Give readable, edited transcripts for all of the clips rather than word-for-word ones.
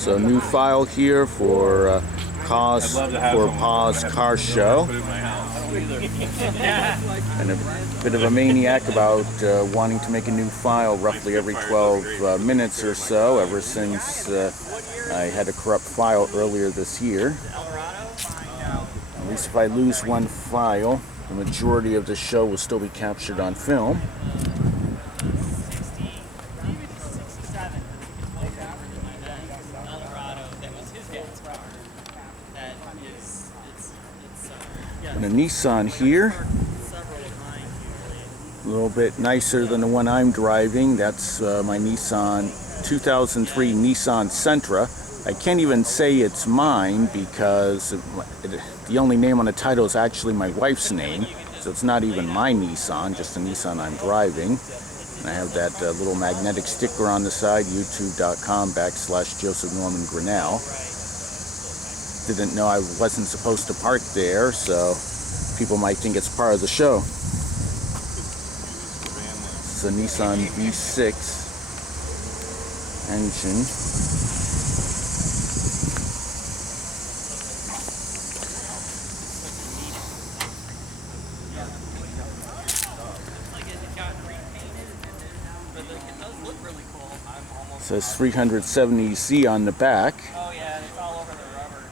So new file here for Paws Car Show. And a bit of a maniac about wanting to make a new file roughly every 12 minutes or so, ever since I had a corrupt file earlier this year. At least if I lose one file, the majority of the show will still be captured on film. And a Nissan here, a little bit nicer than the one I'm driving. That's my Nissan 2003 Nissan Sentra. I can't even say it's mine because the only name on the title is actually my wife's name, so it's not even my Nissan, just the Nissan I'm driving. And I have that little magnetic sticker on the side, youtube.com/Joseph Norman Grinnell. Didn't know I wasn't supposed to park there, so people might think it's part of the show. It's a Nissan V6 engine. It says 370Z on the back. Oh yeah, it's all over the rubber.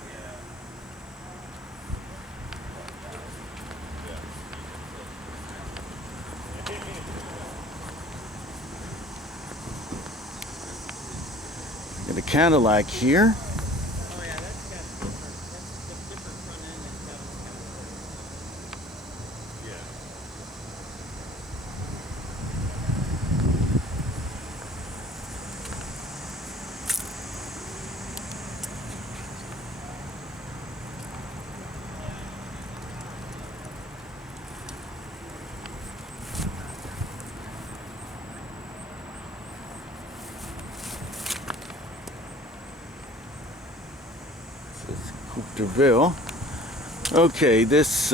Got a Cadillac here. Oh yeah, that's got different front end. Coupe de Ville. Okay, this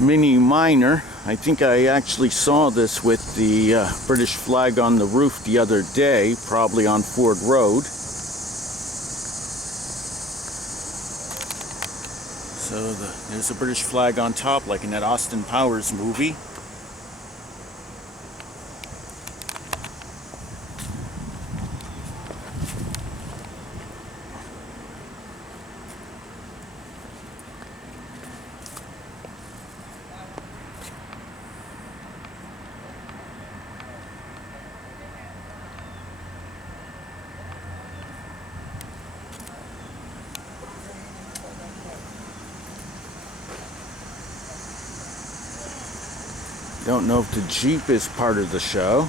Mini Minor, I think I actually saw this with the British flag on the roof the other day, probably on Ford Road. So there's a British flag on top, like in that Austin Powers movie. Don't know if the Jeep is part of the show.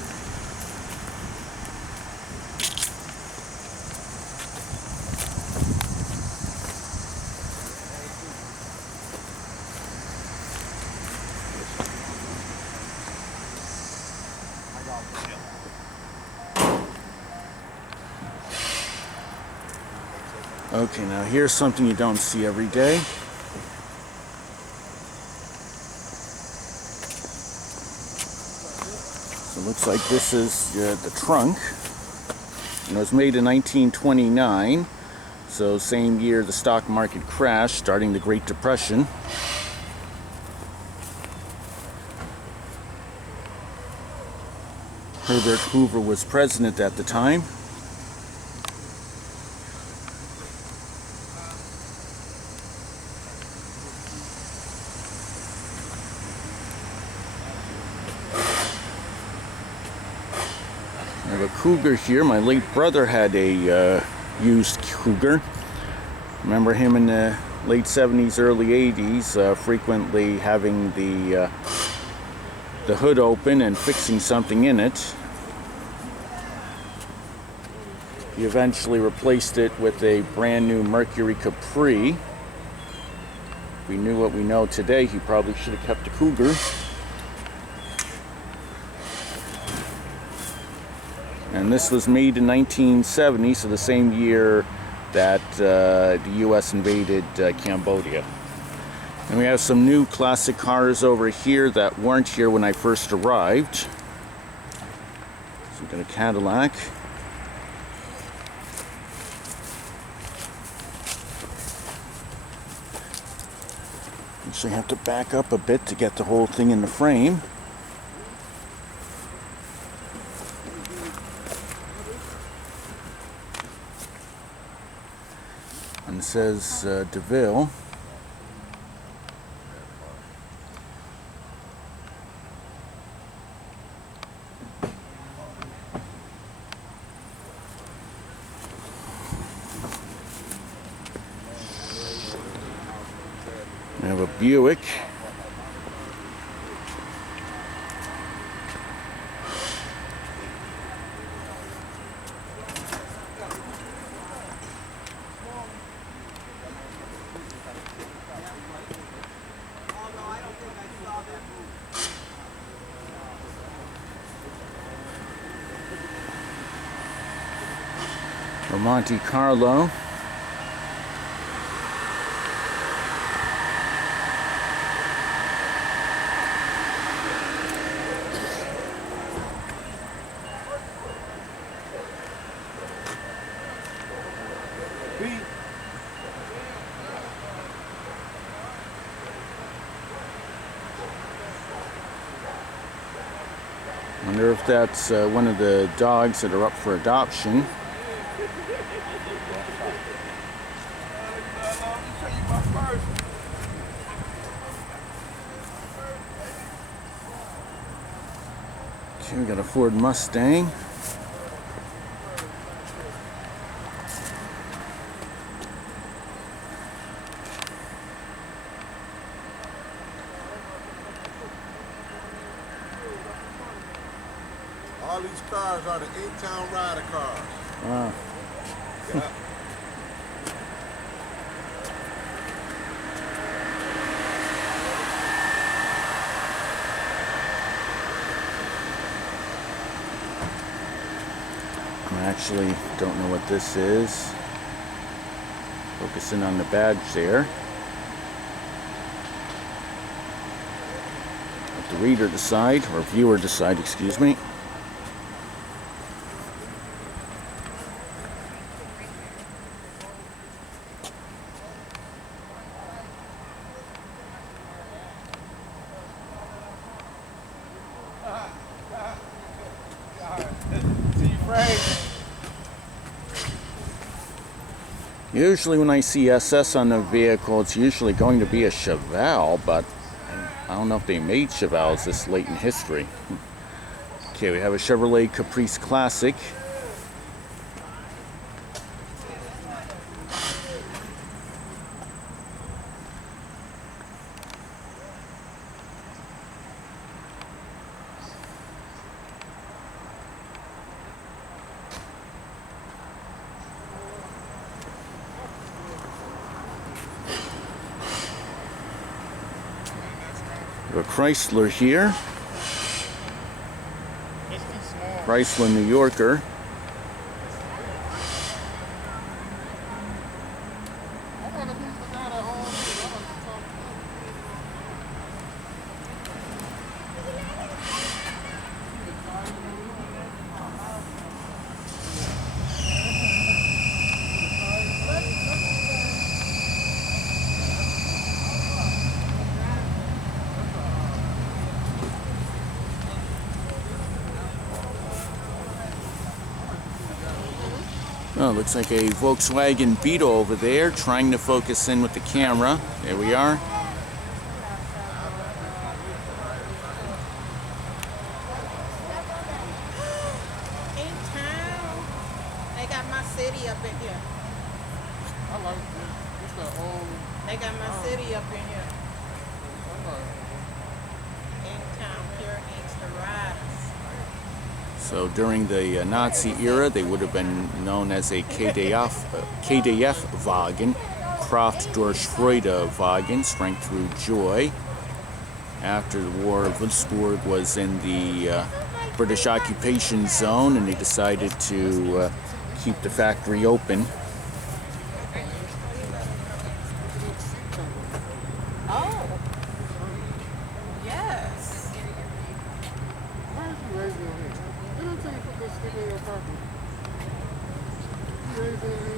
Okay, now here's something you don't see every day. So it looks like this is the trunk. And it was made in 1929. So same year the stock market crashed, starting the Great Depression. Herbert Hoover was president at the time. I have a Cougar here. My late brother had a used Cougar. Remember him in the late 70s, early 80s, frequently having the hood open and fixing something in it. He eventually replaced it with a brand new Mercury Capri. If we knew what we know today, he probably should have kept the Cougar. And this was made in 1970, so the same year that the U.S. invaded Cambodia. And we have some new classic cars over here that weren't here when I first arrived. So we've got a Cadillac. Actually have to back up a bit to get the whole thing in the frame. And it says DeVille. We have a Buick. A Monte Carlo. Wonder if that's one of the dogs that are up for adoption. Okay, we got a Ford Mustang. All these cars are the in-town rider cars. Wow. Yeah. I actually don't know what this is. Focusing on the badge there. Let the reader decide, or viewer decide, excuse me. Usually when I see SS on the vehicle, it's usually going to be a Chevelle, but I don't know if they made Chevelles this late in history. Okay, we have a Chevrolet Caprice Classic. We have a Chrysler here. Chrysler New Yorker. Oh, looks like a Volkswagen Beetle over there, trying to focus in with the camera. There we are. In town, they got my city up in here. I like this. It's the old. They got my city up in here. In town, pure gangster riders. So during the Nazi era, they would have been known as a KDF wagon, Kraft durch Freude wagon, strength through joy. After the war, Würzburg was in the British occupation zone, and they decided to keep the factory open. Oh, yes. Why is he raising your hand? They don't tell you to put this stick in your pocket. You raising your hand.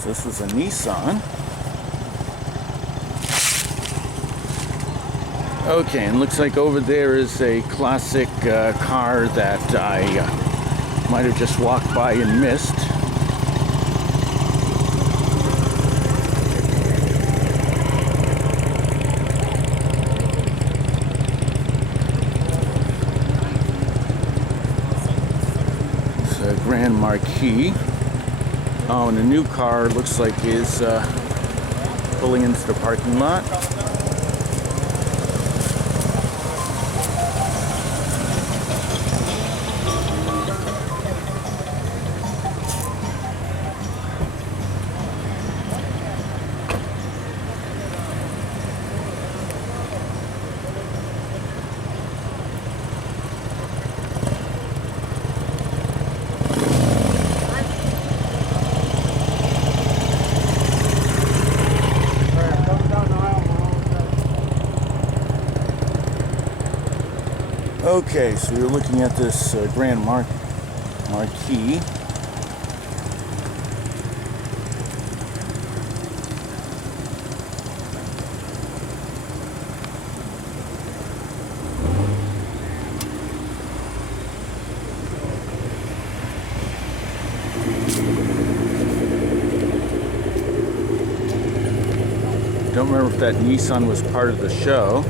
So this was a Nissan. Okay, and looks like over there is a classic car that I might have just walked by and missed. It's a Grand Marquis. Oh, and the new car looks like is pulling into the parking lot. Okay, so we're looking at this Grand Marquis. Don't remember if that Nissan was part of the show.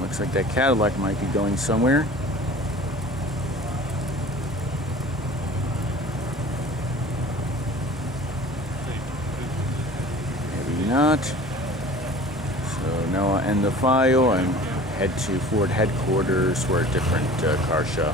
Looks like that Cadillac might be going somewhere. Maybe not. So now I'll end the file and head to Ford headquarters for a different car show.